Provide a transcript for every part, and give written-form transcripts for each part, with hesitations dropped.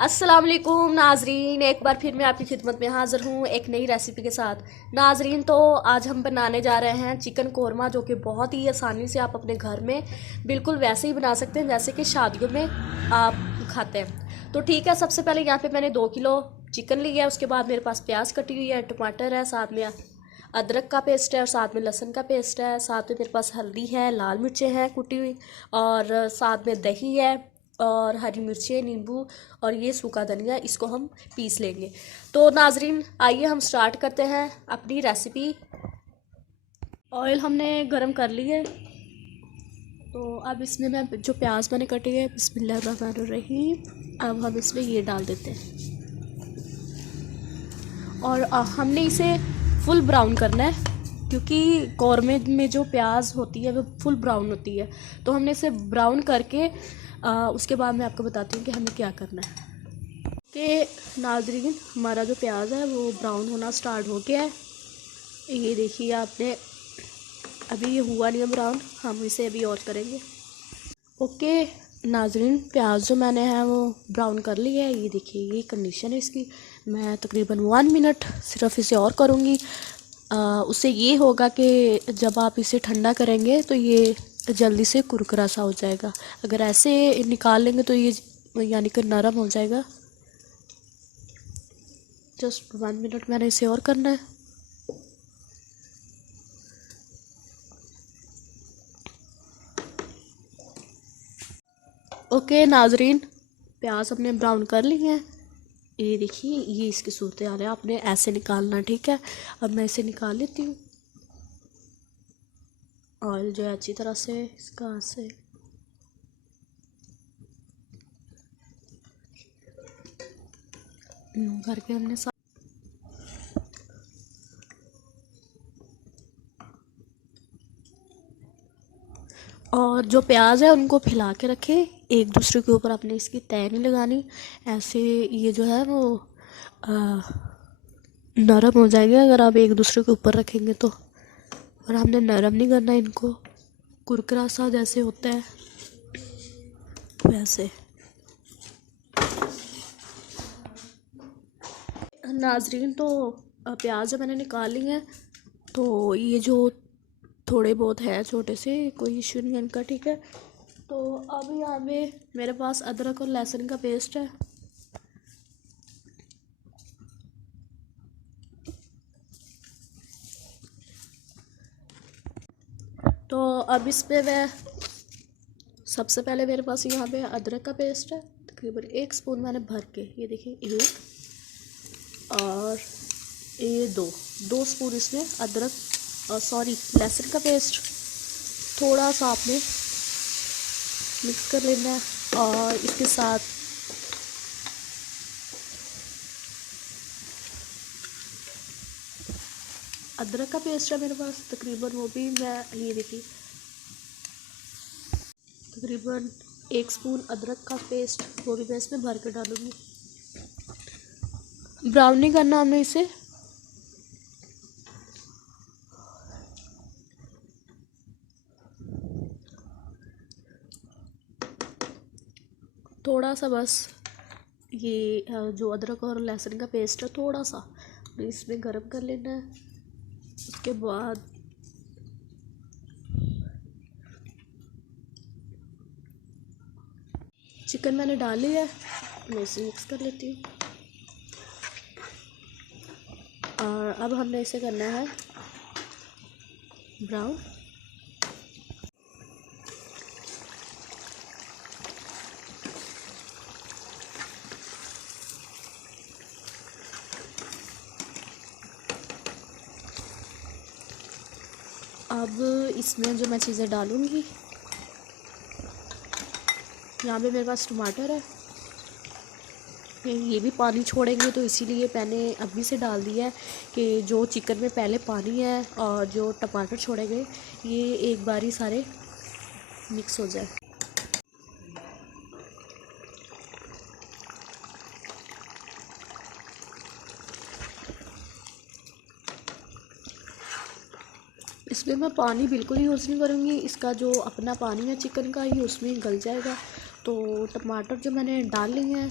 अस्सलाम वालेकुम नाजरीन, एक बार फिर मैं आपकी खिदमत में हाज़िर हूँ एक नई रेसिपी के साथ। नाजरीन, तो आज हम बनाने जा रहे हैं चिकन कोरमा, जो कि बहुत ही आसानी से आप अपने घर में बिल्कुल वैसे ही बना सकते हैं जैसे कि शादियों में आप खाते हैं। तो ठीक है, सबसे पहले यहाँ पे मैंने 2 किलो चिकन लिया है। उसके बाद मेरे पास प्याज कटी हुई है, टमाटर है, साथ में अदरक का पेस्ट है और साथ में लहसुन का पेस्ट है। साथ में मेरे पास हल्दी है, लाल मिर्चें हैं कुटी हुई, और साथ में दही है और हरी मिर्चें, नींबू और ये सूखा धनिया, इसको हम पीस लेंगे। तो नाजरीन, आइए हम स्टार्ट करते हैं अपनी रेसिपी। ऑयल हमने गरम कर ली है, तो अब इसमें मैं जो प्याज मैंने कटी है, बिस्मिल्लाहिर्रहमानिर्रहीम, अब हम इसमें ये डाल देते हैं। और हमने इसे फुल ब्राउन करना है, क्योंकि कौरमे में जो प्याज होती है वो फुल ब्राउन होती है। तो हमने इसे ब्राउन करके उसके बाद मैं आपको बताती हूँ कि हमें क्या करना है। कि नाजरीन, हमारा जो प्याज है वो ब्राउन होना स्टार्ट हो गया है। ये देखिए आपने, अभी ये हुआ नहीं है ब्राउन, हम इसे अभी और करेंगे। ओके नाजरीन, प्याज जो मैंने है वो ब्राउन कर लिया है। ये देखिए, ये कंडीशन है इसकी। मैं तकरीबन 1 मिनट सिर्फ इसे और करूँगी। उससे ये होगा कि जब आप इसे ठंडा करेंगे तो ये जल्दी से कुरकुरा सा हो जाएगा। अगर ऐसे निकाल लेंगे तो ये यानी कि नरम हो जाएगा। जस्ट 1 मिनट मैंने इसे और करना है। ओके नाजरीन, प्याज हमने ब्राउन कर लिए हैं। ये देखिए, ये इसकी सूरत हाल है, आपने ऐसे निकालना, ठीक है। अब मैं इसे निकाल लेती हूँ। ऑयल जो है अच्छी तरह से इसका से करके हमने और जो प्याज है उनको फैला के रखें एक दूसरे के ऊपर, आपने इसकी तय नहीं लगानी। ऐसे ये जो है वो नरम हो जाएंगे अगर आप एक दूसरे के ऊपर रखेंगे तो। और हमने नरम नहीं करना इनको, कुरकुरा सा जैसे होता है वैसे। नाजरीन, तो प्याज मैंने निकाल ली है, तो ये जो थोड़े बहुत है छोटे से, कोई इशू नहीं है इनका, ठीक है। तो अब यहाँ पे मेरे पास अदरक और लहसुन का पेस्ट है। तो अब इस पे मैं सबसे पहले, मेरे पास यहाँ पे अदरक का पेस्ट है, तकरीबन 1 स्पून मैंने भर के, ये देखिए 1 और ये 2 स्पून इसमें अदरक सॉरी लहसुन का पेस्ट थोड़ा सा आपने मिक्स कर लेना है। और इसके साथ अदरक का पेस्ट है मेरे पास तकरीबन, वो भी मैं, ये देखिए, तकरीबन 1 स्पून अदरक का पेस्ट, वो भी मैं इसमें भर के डालूँगी। ब्राउन नहीं करना हमने इसे। थोड़ा सा बस ये जो अदरक और लहसुन का पेस्ट है थोड़ा सा इसमें गरम कर लेना है। उसके बाद चिकन मैंने डाल लिया है, मैं इसे मिक्स कर लेती हूँ। और अब हमने इसे करना है ब्राउन। अब इसमें जो मैं चीज़ें डालूँगी, यहाँ पे मेरे पास टमाटर है, ये भी पानी छोड़ेंगे, तो इसीलिए मैंने अभी से डाल दिया है कि जो चिकन में पहले पानी है और जो टमाटर छोड़ेंगे ये एक बारी सारे मिक्स हो जाए। इसमें मैं पानी बिल्कुल ही यूज़ नहीं करूँगी, इसका जो अपना पानी है चिकन का ये उसमें गल जाएगा। तो टमाटर जो मैंने डाल लिए हैं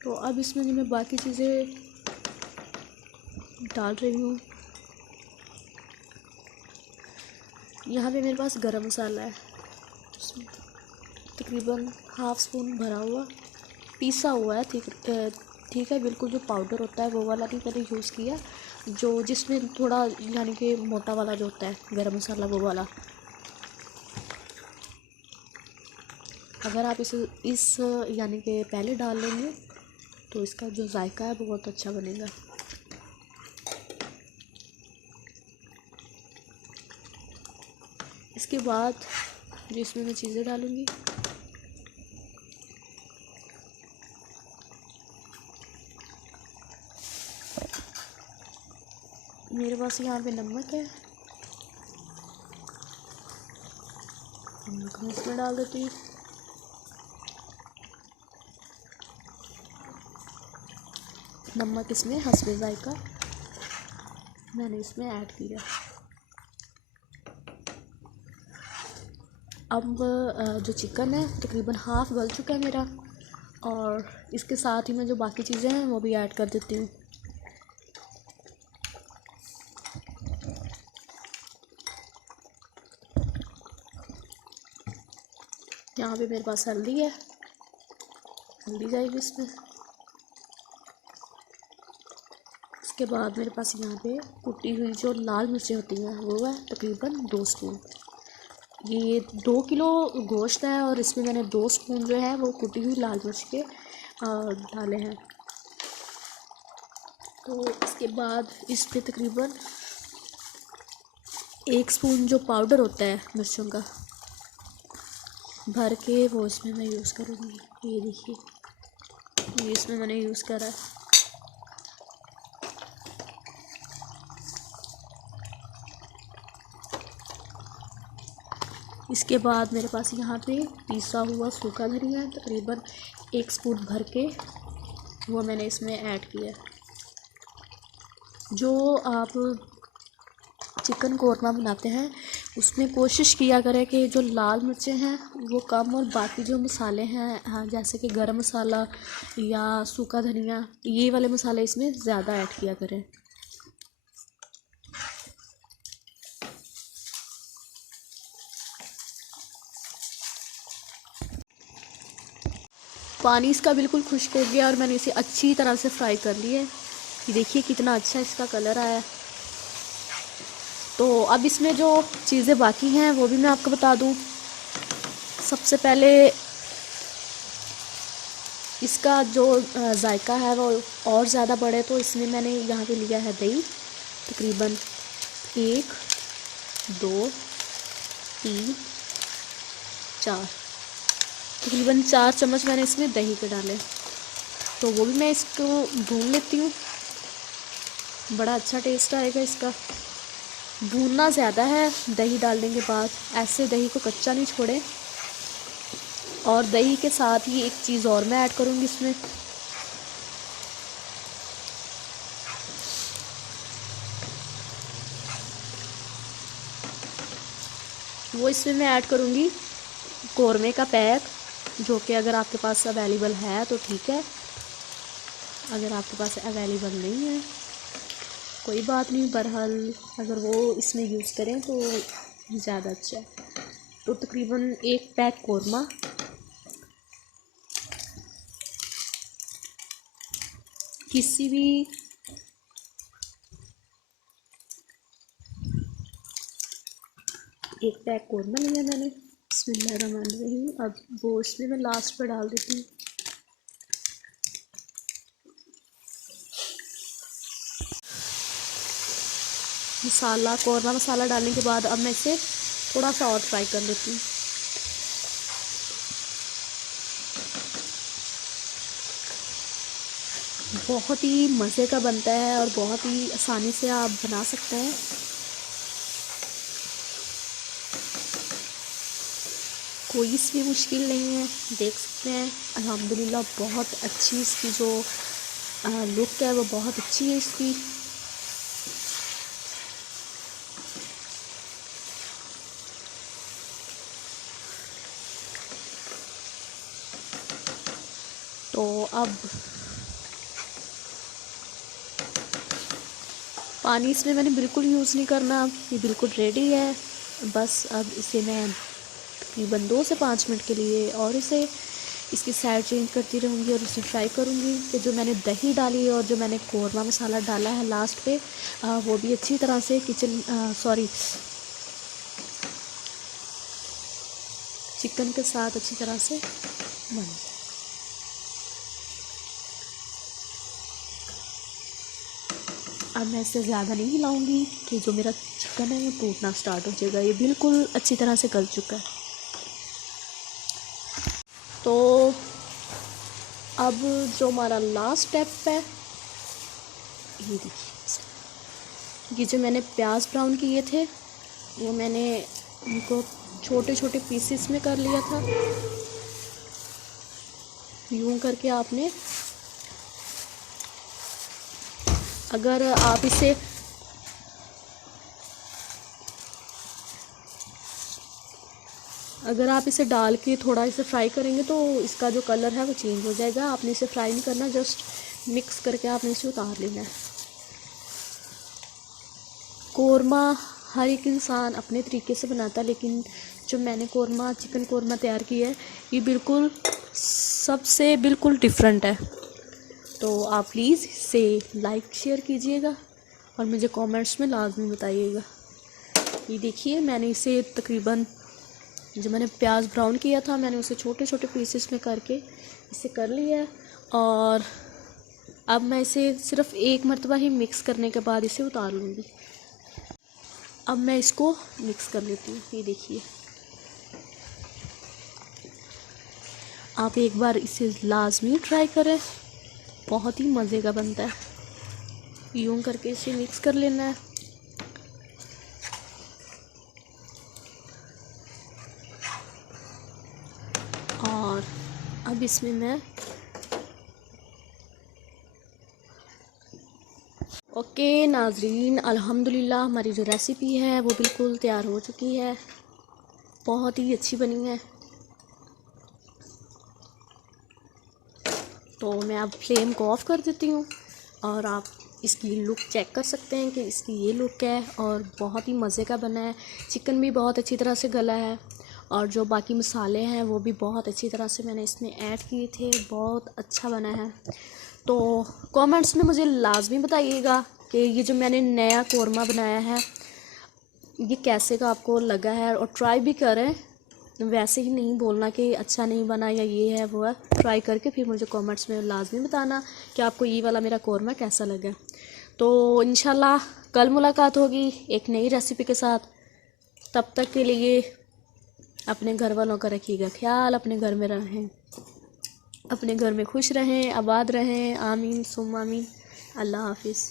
तो अब इसमें मैं बाकी चीज़ें डाल रही हूँ। यहाँ पे मेरे पास गरम मसाला है, तकरीबन हाफ़ स्पून भरा हुआ, पीसा हुआ है। ठीक है, बिल्कुल जो पाउडर होता है वो वाला नहीं मैंने यूज़ किया, जो जिसमें थोड़ा यानी कि मोटा वाला जो होता है गरम मसाला, वो वाला। अगर आप इस यानी कि पहले डाल लेंगे तो इसका जो जायका है वो बहुत अच्छा बनेगा। इसके बाद जो इसमें मैं चीज़ें डालूँगी, मेरे पास यहाँ पे नमक है, नमक मैं इसमें डाल देती हूँ। नमक इसमें हस्बे जायका मैंने इसमें ऐड किया। अब जो चिकन है तकरीबन हाफ़ गल चुका है मेरा, और इसके साथ ही मैं जो बाकी चीज़ें हैं वो भी ऐड कर देती हूँ। यहाँ पे मेरे पास हल्दी है, हल्दी जाएगी इसमें। इसके बाद मेरे पास यहाँ पे कुटी हुई जो लाल मिर्चें होती हैं वो है तकरीबन 2 स्पून। ये 2 किलो गोश्त है और इसमें मैंने 2 स्पून जो है वो कुटी हुई लाल मिर्च के डाले हैं। तो इसके बाद इस पे तकरीबन 1 स्पून जो पाउडर होता है मिर्चों का भर के वो इसमें मैं यूज़ करूँगी। ये देखिए, ये इसमें मैंने यूज़ करा है। इसके बाद मेरे पास यहाँ पे पिसा हुआ सूखा धनिया है तकरीबन 1 स्पून भर के, वो मैंने इसमें ऐड किया। जो आप चिकन कोरमा बनाते हैं उसमें कोशिश किया करें कि जो लाल मिर्चें हैं वो कम, और बाकी जो मसाले हैं, हाँ, जैसे कि गरम मसाला या सूखा धनिया, ये वाले मसाले इसमें ज़्यादा ऐड किया करें। पानी इसका बिल्कुल खुश्क हो गया और मैंने इसे अच्छी तरह से फ्राई कर लिया है। ये देखिए कितना अच्छा इसका कलर आया है। तो अब इसमें जो चीज़ें बाकी हैं वो भी मैं आपको बता दूं। सबसे पहले इसका जो जायका है वो और ज़्यादा बढ़े तो इसमें मैंने यहाँ पे लिया है दही, तकरीबन 1 2 3 4, तकरीबन 4 चम्मच मैंने इसमें दही के डाले। तो वो भी मैं इसको भून लेती हूँ, बड़ा अच्छा टेस्ट आएगा इसका। भूनना ज़्यादा है दही डालने के बाद, ऐसे दही को कच्चा नहीं छोड़े। और दही के साथ ही एक चीज़ और मैं ऐड करूँगी इसमें, वो इसमें मैं ऐड करूँगी कौरमे का पैक, जो कि अगर आपके पास अवेलेबल है तो ठीक है, अगर आपके पास अवेलेबल नहीं है कोई बात नहीं, बहरहाल अगर वो इसमें यूज़ करें तो ज़्यादा अच्छा है। तो तकरीबन 1 पैक कौरमा, किसी भी एक पैक कौरमा लिया मैंने। बिस्मिल्लाहिर्रहमानिर्रहीम। अब वो इसमें मैं लास्ट पर डाल देती हूँ। मसाला, कौरमा मसाला डालने के बाद अब मैं इसे थोड़ा सा और फ्राई कर लेती हूँ। बहुत ही मज़े का बनता है और बहुत ही आसानी से आप बना सकते हैं। कोई इसमें मुश्किल नहीं है, देख सकते हैं अल्हम्दुलिल्लाह बहुत अच्छी इसकी जो लुक है वो बहुत अच्छी है इसकी। तो अब पानी इसमें मैंने बिल्कुल यूज़ नहीं करना, ये बिल्कुल रेडी है। बस अब इसे मैं तकरीबन 2 से 5 मिनट के लिए और इसकी साइड चेंज करती रहूँगी और इसे फ्राई करूँगी। कि जो मैंने दही डाली और जो मैंने कोरमा मसाला डाला है लास्ट पे, वो भी अच्छी तरह से चिकन के साथ अच्छी तरह से बन जाए। अब मैं इसे ज़्यादा नहीं हिलाऊंगी कि जो मेरा चिकन है वो टूटना स्टार्ट हो जाएगा। ये बिल्कुल अच्छी तरह से गल चुका है। तो अब जो हमारा लास्ट स्टेप है, ये देखिए, ये जो मैंने प्याज ब्राउन किए थे वो मैंने उनको छोटे छोटे पीसेस में कर लिया था। यूँ करके आपने, अगर आप इसे डाल के थोड़ा इसे फ्राई करेंगे तो इसका जो कलर है वो चेंज हो जाएगा। आपने इसे फ्राई नहीं करना, जस्ट मिक्स करके आपने इसे उतार लेना है। कोरमा हर एक इंसान अपने तरीके से बनाता है, लेकिन जो मैंने चिकन कोरमा तैयार किया है ये बिल्कुल सबसे बिल्कुल डिफरेंट है। तो आप प्लीज़ इसे लाइक शेयर कीजिएगा और मुझे कमेंट्स में लाजमी बताइएगा। ये देखिए, मैंने इसे तकरीबन, जो मैंने प्याज ब्राउन किया था मैंने उसे छोटे छोटे पीसेस में करके इसे कर लिया है। और अब मैं इसे सिर्फ एक मरतबा ही मिक्स करने के बाद इसे उतार लूँगी। अब मैं इसको मिक्स कर लेती हूँ। ये देखिए, आप एक बार इसे लाजमी ट्राई करें, बहुत ही मज़े का बनता है। यूँ करके इसे मिक्स कर लेना है। और अब इसमें मैं ओके नाजरीन, अल्हम्दुलिल्लाह हमारी जो रेसिपी है वो बिल्कुल तैयार हो चुकी है। बहुत ही अच्छी बनी है। तो मैं अब फ्लेम को ऑफ़ कर देती हूँ और आप इसकी लुक चेक कर सकते हैं कि इसकी ये लुक है और बहुत ही मज़े का बना है। चिकन भी बहुत अच्छी तरह से गला है और जो बाकी मसाले हैं वो भी बहुत अच्छी तरह से मैंने इसमें ऐड किए थे। बहुत अच्छा बना है। तो कमेंट्स में मुझे लाजमी बताइएगा कि ये जो मैंने नया कोरमा बनाया है ये कैसे का आपको लगा है, और ट्राई भी करें। वैसे ही नहीं बोलना कि अच्छा नहीं बना या ये है वो है। ट्राई करके फिर मुझे कमेंट्स में लाजमी बताना कि आपको ये वाला मेरा कोरमा कैसा लगा। तो इंशाल्लाह कल मुलाकात होगी एक नई रेसिपी के साथ। तब तक के लिए अपने घर वालों का रखिएगा ख्याल, अपने घर में रहें, अपने घर में खुश रहें, आबाद रहें। आमीन सुम्मा आमीन। अल्लाह हाफिज़।